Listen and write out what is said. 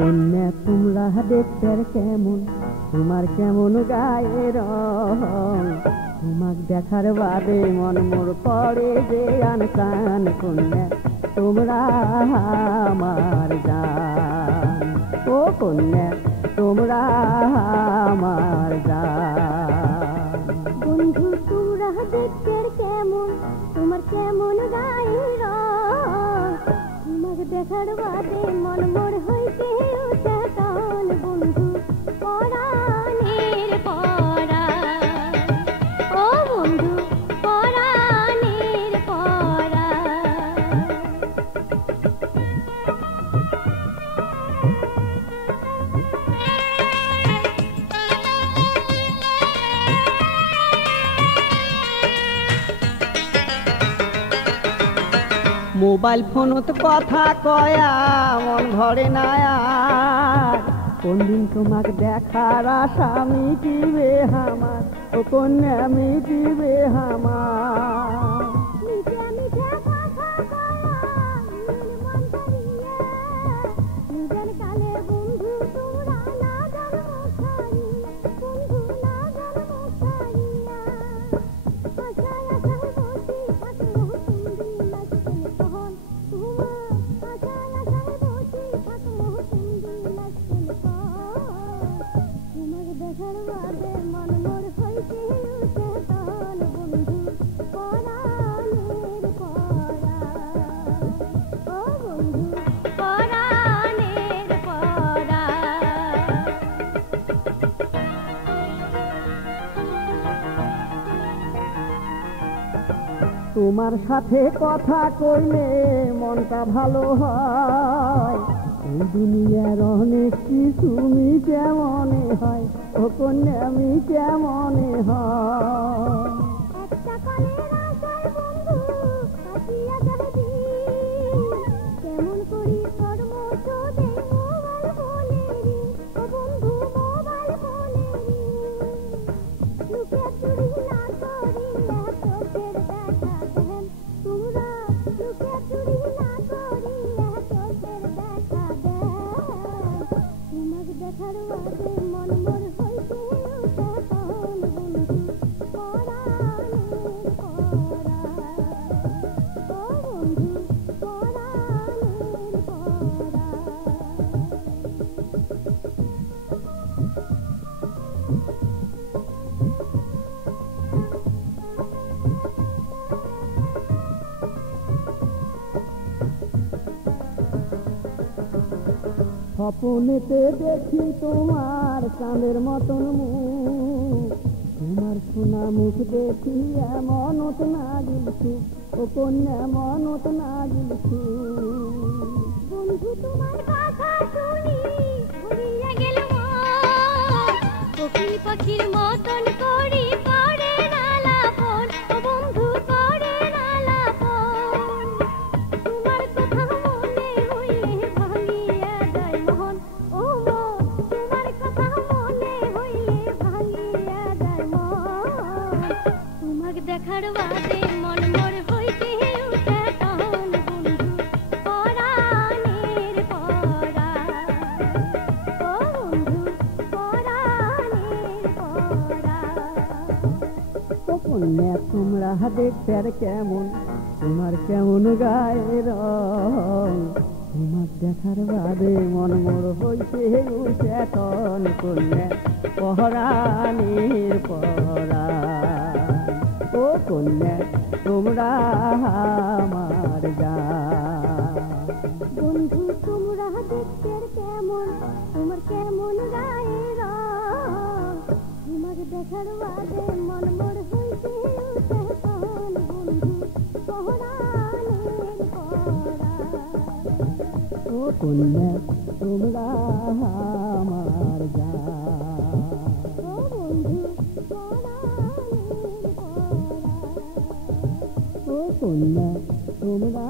কন্যা তোমরা দেখতে কেমন, তোমার কেমন গায়ের রং, তোমাক দেখার বাদে মন মোর করে যে আনকান। কন্যা তোমরা আমার জান, ও কন্যা তোমরা আমার জান। বন্ধু তোমরা দেখতে কেমন, তোমার কেমন গায়ের রং, তোমাক দেখার বাদে মন মোর হইতে উচ্চাটন। বন্ধু পরাণের পরাণ, ও বন্ধু পরাণের পরাণ। মোবাইল ফোনত কথা কয়া মন ভরে না আর, কোন দিন তোমাক দেখার আশা মিটিবে আমার, ও কন্যা মিটিবে আমার। মিঠা মিঠা কথা কয়া মন ভরিয়া, নিজের কালে বন্ধু তোমরা না জানো ছাড়িয়া, বন্ধু না জানো ছাড়িয়া। আশায় আশায় বসি থাকো তুমি লাগছেন কখন তোমার, আশায় আশায় বসি থাকো তুমি লাগছেন কখন। তোমার দেখার বাদে মন মোর হইতে উচ্চাটন। বন্ধু পরাণের পরাণ, ও বন্ধু পরাণের পরাণ। তোমার সাথে কথা কইলে মনটা ভালো হয়, এই দুনিয়ার অনেক কিছু মিটে মনে হয়, ও কন্যা মিটে মনে হয়। একটা কালের আশায় বন্ধু কাটিয়া যায় দিন, কেমন করি কর্ম চোদে মোবাইল ফোনেরই, ও বন্ধু মোবাইল ফোনেরই। লুকিয়া চুরি না করিয়া চোখের দেখা দেন তোমরা, লুকিয়া চুরি না করিয়া চোখের দেখা দেন। তোমাক দেখার বাদে মন মোর হইতে উচ্চাটন। বন্ধু পরাণের পরাণ, ও বন্ধু পরাণের স্বপ্নেতে দেখি তোমার চাঁদের মতন মুখ, তোমার সোনা মুখ দেখি মনত না গিলছু, ও কন্যা মনত না গিলছু। বন্ধু তোমার কথা শুনি ভরিয়া গেল মন, কোকিল পাখির মতন করি করে না লাপন, ও বন্ধু করে না লাপন। তোমার কথা মনে হইলে ভাঙিয়া যায় মন, ও মন তোমার কথা মনে হইলে ভাঙিয়া যায় মন। তোমাক দেখার বাদে মন মোর হইতে উচ্চাটন। বন্ধু পরাণের পরাণ, ও বন্ধু পরাণের পরাণ। ও কন্যা তোমরা দেখতে কেমন, তোমার কেমন গায়ের রং, তোমার দেখার বাদে মন মোর হইতে উচ্চাটন। কন্যা পরাণের পরাণ, ও কন্যা তোমরা আমার জান। বন্ধু তোমরা দেখতে কেমন, তোমার কেমন গায়ের রং, তোমার দেখার বাদে মন মোর হইতে উচ্চাটন। বন্ধু পরাণের পরাণ, ও কন্যা তোমরা আমার জান। ও বন্ধু পরাণের পরাণ, ও কন্যা তোমরা